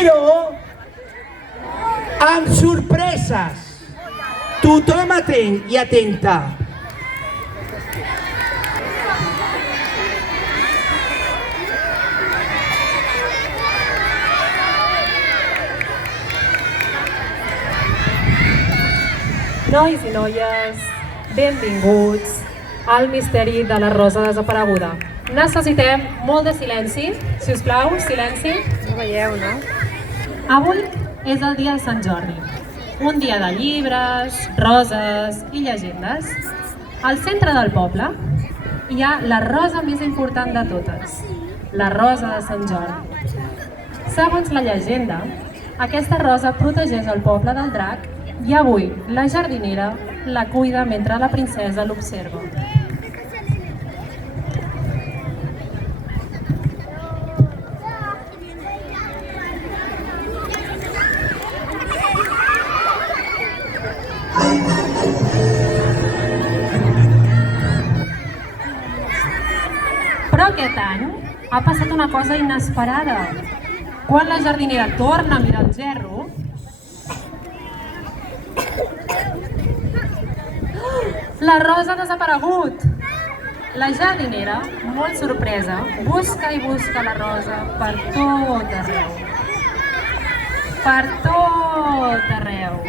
Giro amb sorpreses. Tothom atent i atenta. Nois i noies, benvinguts al misteri de la rosa desapareguda. Necessitem molt de silenci, si us plau, silenci. No veieu, no? Avui és el dia de Sant Jordi, un dia de llibres, roses i llegendes. Al centre del poble hi ha la rosa més important de totes, la rosa de Sant Jordi. Segons la llegenda, aquesta rosa protegeix el poble del drac i avui la jardinera la cuida mentre la princesa l'observa. Però aquest any ha passat una cosa inesperada. Quan la jardinera torna a mirar el gerro, la rosa ha desaparegut. La jardinera, molt sorpresa, busca i busca la rosa per tot arreu. Per tot arreu.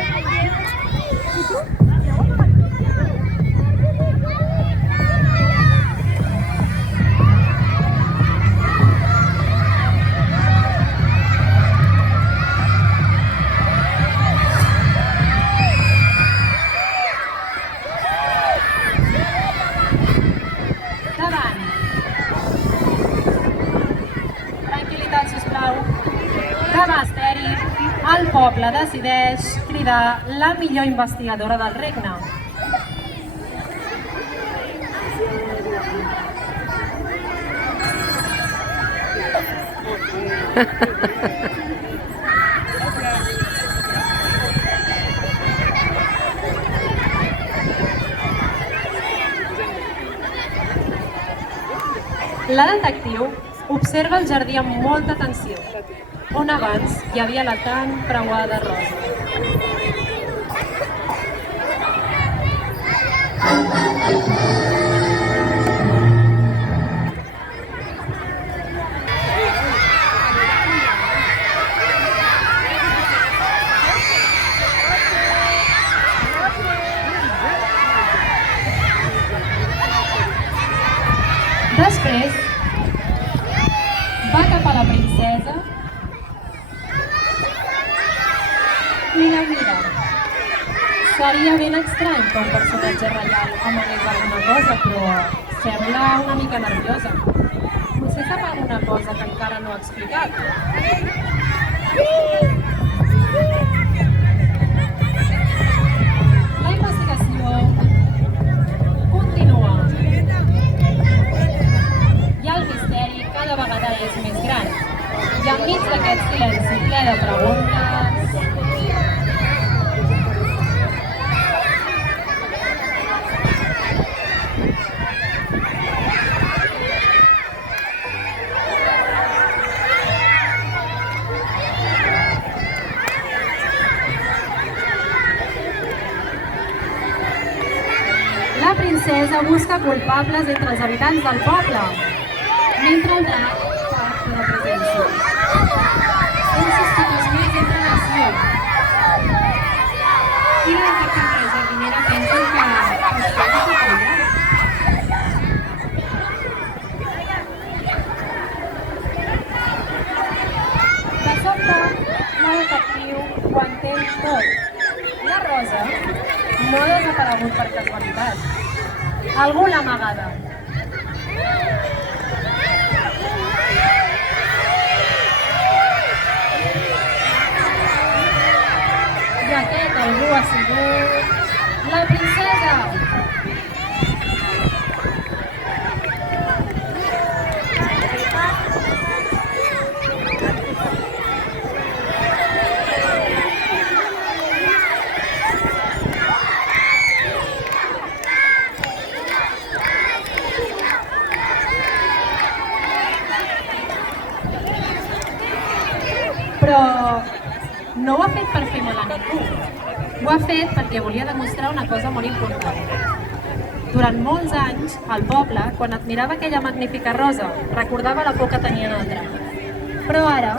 El poble decideix cridar la millor investigadora del regne. La detectiu observa el jardí amb molta atenció, on abans hi havia la tan preuada rosa. Després, va cap a la princesa i la mira. Seria ben estrany que un personatge reial amagués alguna cosa, però sembla una mica nerviosa. Potser sap alguna cosa que encara no ha explicat. La investigació continua. I el misteri cada vegada és més gran. I enmig d'aquest silenci ple de preguntes, la princesa busca culpables entre els habitants del poble, mentre el drac fa acte de presència. Un sospitós més entra en acció. I la detectiva i la jardinera pensen que això no s'ha callat. De sobte, la detectiu ho entén tot. La rosa no ha desaparegut per casualitat. Algú l'ha amagada. I aquest algú ha sigut la princesa. Però no ho ha fet per fer mal a ningú. Ho ha fet perquè volia demostrar una cosa molt important. Durant molts anys, el poble, quan admirava aquella magnífica rosa, recordava la por que tenien al drac. Però ara,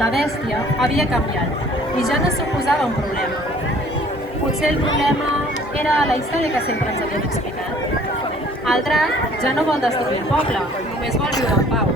la bèstia havia canviat i ja no suposava un problema. Potser el problema era la història que sempre ens havien explicat. El drac ja no vol destruir el poble, només vol viure en pau.